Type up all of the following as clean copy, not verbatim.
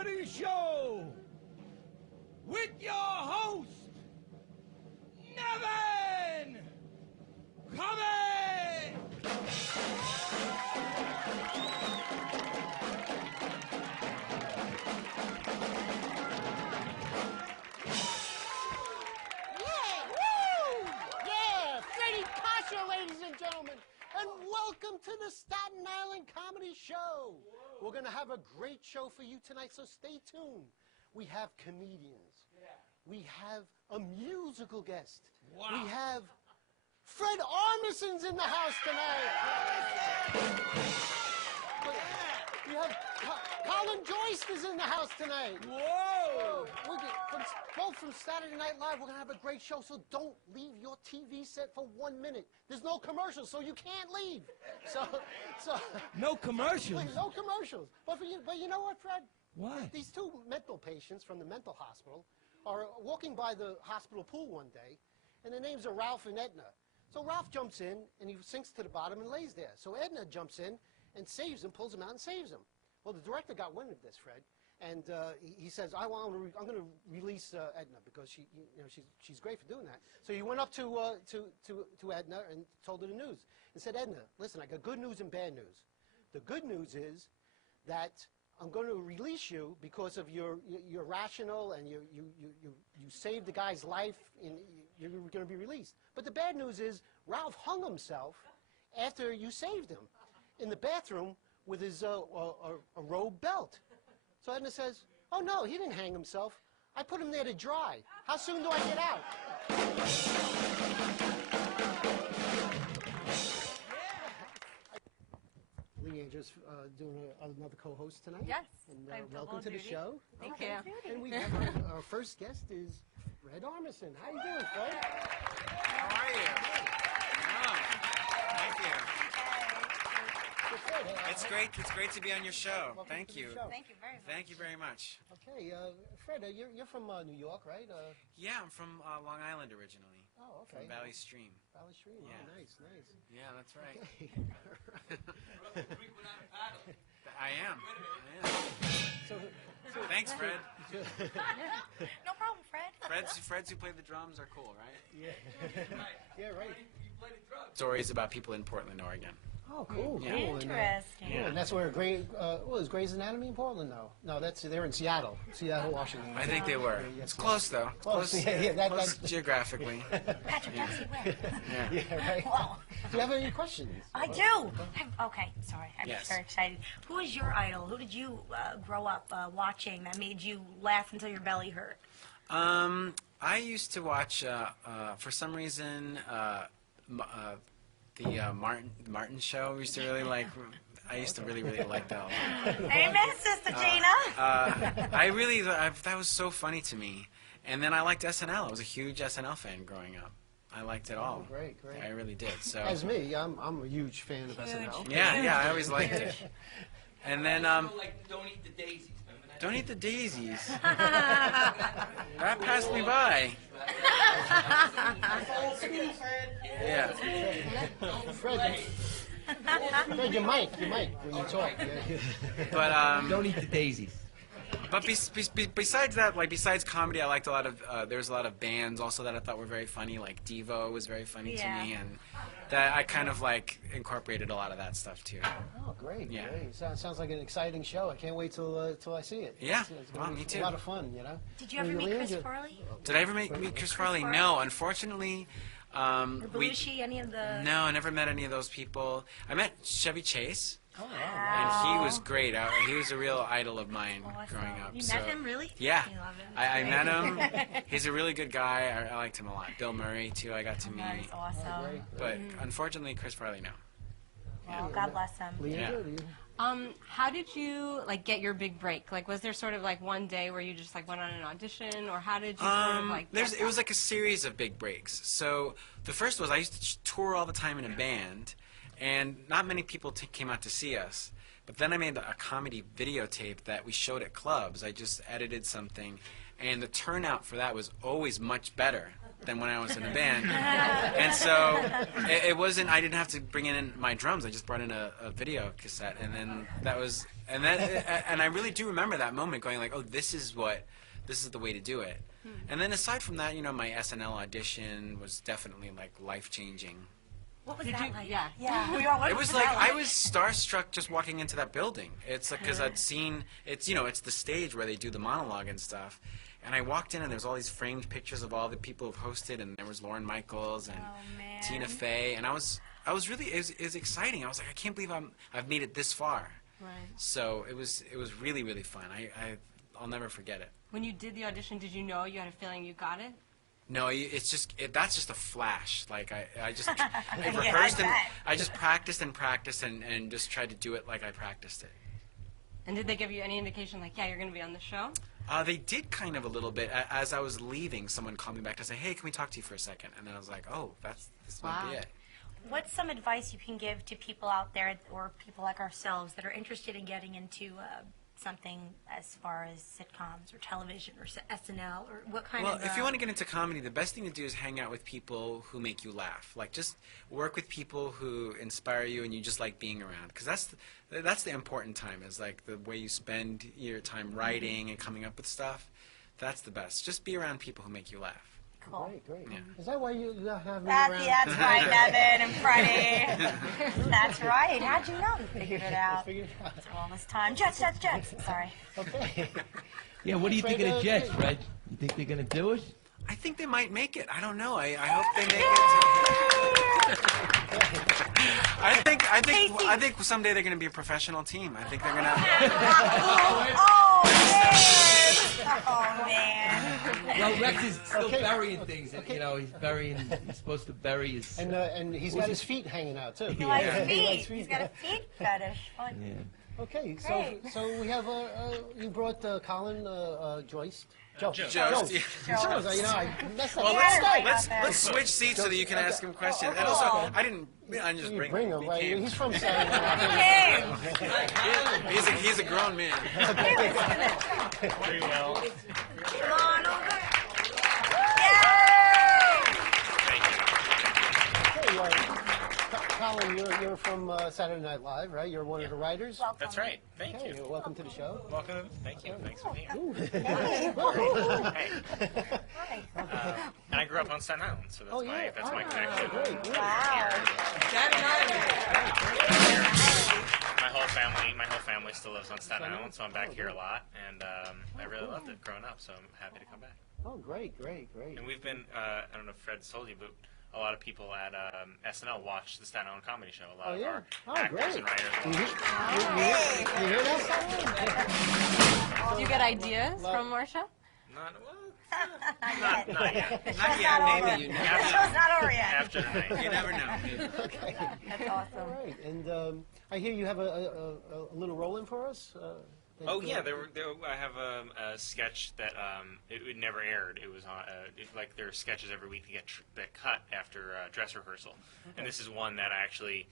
Comedy Show with your host, Nevin! Cummings! Ladies and gentlemen, and welcome to the Staten Island Comedy Show. We're going to have a great show for you tonight, so stay tuned. We have comedians. We have a musical guest. Wow. We have Fred Armisen's in the house tonight. We have Colin Jost is in the house tonight. Whoa! Both from Saturday Night Live. We're going to have a great show, so don't leave your TV set for 1 minute. There's no commercials, so you can't leave. So No commercials? no commercials. But you know what, Fred? What? These two mental patients from the mental hospital are walking by the hospital pool one day, and their names are Ralph and Edna. So Ralph jumps in, and he sinks to the bottom and lays there. So Edna jumps in and saves him, pulls him out and saves him. Well, the director got wind of this, Fred, and he says, I'm going to release Edna because she's great for doing that. So he went up to Edna and told her the news and said, Edna, listen, I got good news and bad news. The good news is that I'm going to release you because of you're rational and you saved the guy's life and you're going to be released. But the bad news is Ralph hung himself after you saved him in the bathroom with his a robe belt. So Edna says, oh no, he didn't hang himself. I put him there to dry. How soon do I get out? Leandra's doing another co-host tonight. Yes. And welcome to the show. Thank you. And we have our first guest is Fred Armisen. How you doing, Fred? How are you? Thank you. It's great to be on your show. Thank you. Thank you very much. Thank you very much. Okay, Fred, you're from New York, right? Yeah, I'm from Long Island originally. Oh, okay. From Valley Stream. Valley Stream. Yeah. Oh, nice. Yeah, that's right. Okay. I am. So, Thanks, Fred. No problem, Fred. Freds who play the drums are cool, right? Yeah. Yeah, right. Stories about people in Portland, Oregon. Oh, cool. Yeah. Cool. Interesting. And, and that's where is Grey's Anatomy in Portland? No, they're in Seattle, Washington. I think they were. Yes, It's close though. Close, yeah, Close geographically. Patrick Dempsey, where? Yeah. Yeah, right. Whoa. Do you have any questions? I do. Okay, sorry. I'm Yes. very excited. Who is your idol? Who did you grow up watching that made you laugh until your belly hurt? I used to watch, for some reason, the Martin show. We used to really like. I used to really like that a lot. Amen, Sister Gina. That was so funny to me. And then I liked SNL. I was a huge SNL fan growing up. I liked it all. Oh, great. I really did. So. As me, I'm a huge fan of SNL. Yeah, I always liked it. And then like Don't Eat the Daisies. Remember that? Don't Eat the Daisies. That passed me by. Yeah. Fred, your mic when you talk. But Don't Eat the Daisies. But besides that, like besides comedy, I liked a lot of. There was a lot of bands also that I thought were very funny. Like Devo was very funny to me, and that I kind of like incorporated a lot of that stuff too. Oh, great! Yeah. Great. Sounds like an exciting show. I can't wait till I see it. Yeah, it's gonna be me too. A lot of fun, you know. Did you ever meet Chris Farley? Did I ever meet Chris Farley? No, unfortunately. Or Belushi, any of the... No, I never met any of those people. I met Chevy Chase. Oh, wow. And he was great. He was a real idol of mine growing up. You met him, really? Yeah. You love him. I met him. He's a really good guy. I liked him a lot. Bill Murray, too, I got to meet. That's awesome. Great. But unfortunately, Chris Farley, no. Well, God bless him. Leandra, Yeah. do you? How did you get your big break? Like, was there sort of like one day where you just like went on an audition, or how did you sort of like? It was like a series of big breaks. So the first was I used to tour all the time in a band, and not many people came out to see us. But then I made a comedy videotape that we showed at clubs. I just edited something, and the turnout for that was always much better than when I was in a band. And so it wasn't, I didn't have to bring in my drums. I just brought in a video cassette, and then and I really do remember that moment going like, oh, this is the way to do it. And then aside from that, you know, my SNL audition was definitely like life-changing. What was that like? Yeah. It was like I was starstruck just walking into that building. It's like because I'd seen it's the stage where they do the monologue and stuff, and I walked in and there's all these framed pictures of all the people who've hosted, and there was Lorne Michaels and Tina Fey, and I was really it was exciting. I was like, I can't believe I've made it this far. Right. So it was really fun. I'll never forget it. When you did the audition, did you know you had a feeling you got it? No, it's just that's just a flash. Like I just I rehearsed and I just practiced and just tried to do it like I practiced it. And did they give you any indication like, yeah, you're going to be on the show? They did kind of a little bit. As I was leaving, someone called me back to say, hey, can we talk to you for a second? And then I was like, oh, this might be it. What's some advice you can give to people out there or people like ourselves that are interested in getting into something as far as sitcoms or television or SNL or what kind of... Well, if you want to get into comedy, the best thing to do is hang out with people who make you laugh. Like, just work with people who inspire you and you just like being around. Because that's the important time, is like the way you spend your time writing and coming up with stuff. That's the best. Just be around people who make you laugh. Cool. Great. Yeah. Is that why you have me That's around? right, Nevin and Freddie. That's right. How'd you know? You figured it out. After all this time. Jets. Sorry. Okay. Yeah, what do you think of the Jets, Fred? You think they're going to do it? I think they might make it. I don't know. I hope they make it. I think someday they're going to be a professional team. I think they're going to. Oh, man. Well, Rex is still burying things. You know, he's supposed to bury his... And he's got his feet hanging out, too. He likes feet. He's got a feet fetish. Fun. Yeah. Okay, Great. so we have you brought Colin Jost. Jost, Jost. yeah. Sure, you know, I messed up. Well, Yeah, let's switch seats so that you can ask him questions. And also, I just You bring him, right? came. He's from Staten. He's a grown man. Very well. Come on over. Colin, you're from Saturday Night Live, right? You're one of the writers. Welcome. That's right. Thank you. Welcome to the show. Welcome. Thank you. Thanks for being here. Hi. And I grew up on Staten Island, so that's my connection. Great. Wow. My whole family still lives on Staten Island, so I'm back here a lot, and I really loved it growing up, so I'm happy to come back. Oh, great. And we've been, I don't know if Fred's told you, but a lot of people at SNL watch the Staten Island Comedy Show. A lot of our actors and writers watch. You hear that? Do you get ideas from our show? Not yet. Not yet, maybe. You The never show's not over yet. After tonight. You never know. Okay. That's awesome. All right. And I hear you have a little roll-in for us. Oh yeah, I have a sketch that it never aired. It was on like there are sketches every week that cut after dress rehearsal, and this is one that I actually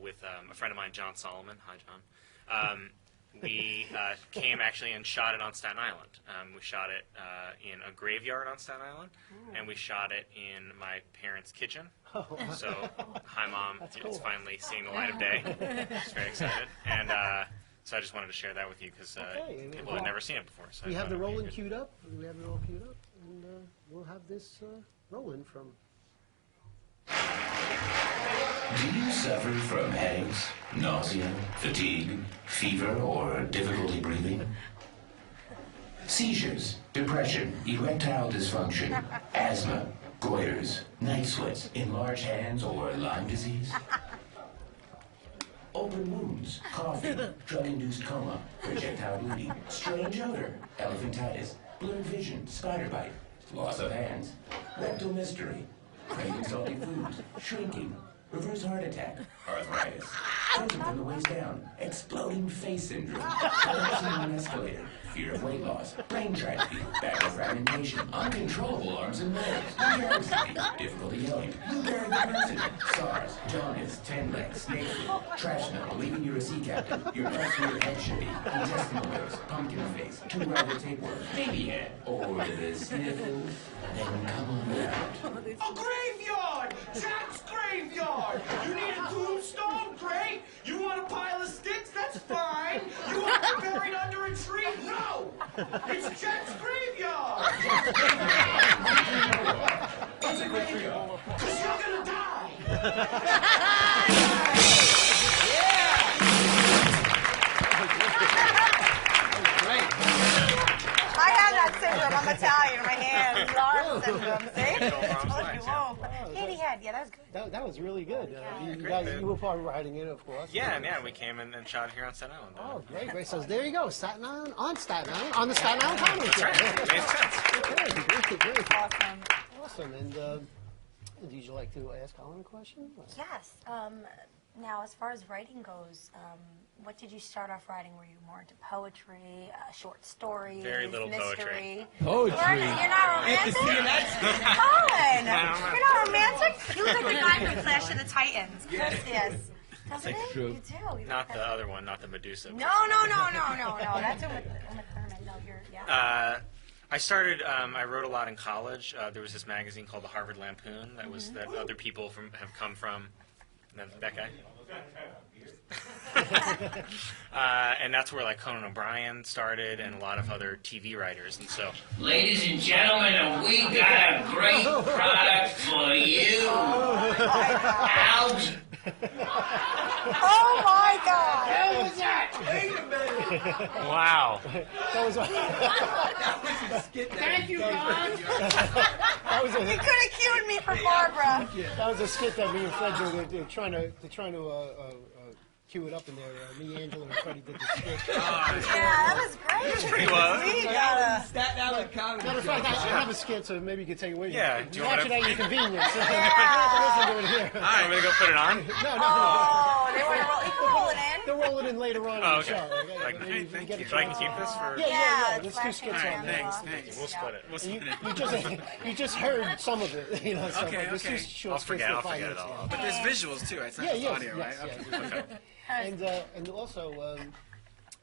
with a friend of mine, John Solomon. Hi, John. We came actually and shot it on Staten Island. We shot it in a graveyard on Staten Island, and we shot it in my parents' kitchen. So, hi Mom, it's finally seeing the light of day. Just very excited, and. So I just wanted to share that with you because people had never seen it before. So we have the roll-in queued up. We have it all queued up, and we'll have this roll-in from. Do you suffer from headaches, nausea, fatigue, fever, or difficulty breathing? Seizures, depression, erectile dysfunction, asthma, goiters, night sweats, enlarged hands, or Lyme disease? Open wounds, coughing, drug-induced coma, projectile bleeding, strange odor, elephantitis, blurred vision, spider bite, loss of hands, rectal mystery, craving salty foods, shrinking, reverse heart attack, arthritis, frozen from the waist down, exploding face syndrome, collapsing on an escalator, fear of weight loss, brain tragedy, bacterial fragmentation, uncontrollable arms and legs, nervously, difficulty yelling, Lou Gehrig the president, SARS, jaundice, 10 legs, snake foot, trash smell, believing you're a sea captain, your press for your head should be, intestinal waves, pumpkin face, two-rider tapeworm, baby head, or the sniffles, then come on out. A graveyard! Jack's graveyard! You need a tombstone? Great! You want a pile of sticks? That's fine! You want to be buried under a tree? No! It's Jack's graveyard! It's a graveyard. Because you're gonna die! I have that syndrome. I'm Italian. My hands, arm syndrome. See? Told you won't. Handy head. Yeah, that was good. That was really good. You were part of writing it, of course. Yeah, we came and shot here on Staten Island. Oh, great. So there you go. Staten Island, on Staten Island, on the Staten Island Comedy Show. Right. Makes sense. Great. Awesome. And would you like to ask Colin a question? Yes. Now, as far as writing goes, what did you start off writing? Were you more into poetry, short stories, Very little mystery? Poetry. You're not romantic? Colin! You're not romantic? You look like the guy from Clash of the Titans. Yes. Doesn't it? true. You do. Not the other one, not the Medusa. No. That's Uma Thurman. No, you're, yeah. I started. I wrote a lot in college. There was this magazine called the Harvard Lampoon that was that other people have come from. That guy. And that's where like Conan O'Brien started, and a lot of other TV writers. And so, Ladies and gentlemen, we got a great product for you. Out. Oh my God! What was that? Wait a minute! wow. That was a skit. Thank you, Ron! You could have cued me for Barbara. That was a skit that me and Fred were trying to cue it up in there. Me, Angela, and Freddie did the skit. Yeah, that was great. It's pretty well. We gotta. Staten Island Comedy Matter of Show. fact, I have a skit, so maybe you can take it with you. Yeah, do you Watch wanna- it at your convenience. You don't have to listen to it here. All right, I'm gonna go put it on. No. Oh, they want to roll. You can roll it in. They'll roll it in later on in Oh, the okay. show. Like, Maybe hey, you can thank get you. a So I can chance. keep this for. Yeah. it's There's two skits flashing on around. there. Thanks. We'll split it. We'll split it. You just heard some of it, you know. So Okay, there's two okay. short I'll skits forget. for I'll 5 forget it minutes, all. But there's visuals too. It's not Yeah, just yes, audio, yes, right? yes. Okay. And also,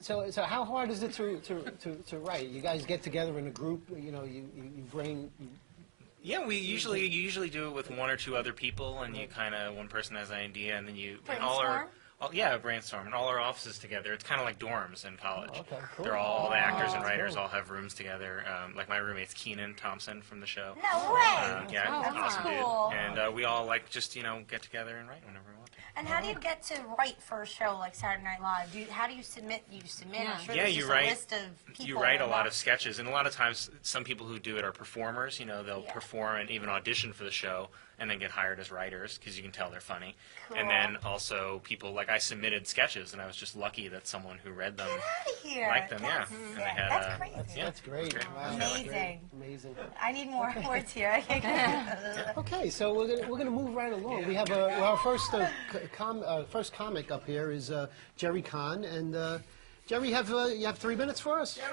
so how hard is it to write? You guys get together in a group, you know, you brain. Yeah, you usually do it with one or two other people, and you kind of one person has an idea, and then you and brainstorm, and all our offices together. It's kind of like dorms in college. Okay, cool. They're all the actors and writers cool. all have rooms together. Like my roommate's Keenan Thompson from the show. No way. Yeah, That's awesome cool. dude. And we all like just get together and write whenever we want to. And how do you get to write for a show like Saturday Night Live? How do you submit? You submit. I'm sure Yeah, there's you just write. a list of people. You write a lot involved. of sketches, and a lot of times, some people who do it are performers. They'll Yeah. perform and even audition for the show, and then get hired as writers because you can tell they're funny. Cool. And then also people like I submitted sketches, and I was just lucky that someone who read them Get out of here. liked them. That's Yeah, and sick. they had, That's crazy. yeah, That's great. great. Wow, Amazing. Amazing. I need more words here. I can't get Okay, so we're gonna move right along. We have our first first comic up here is Jerry Kahn, and Jerry, you have 3 minutes for us? Jerry!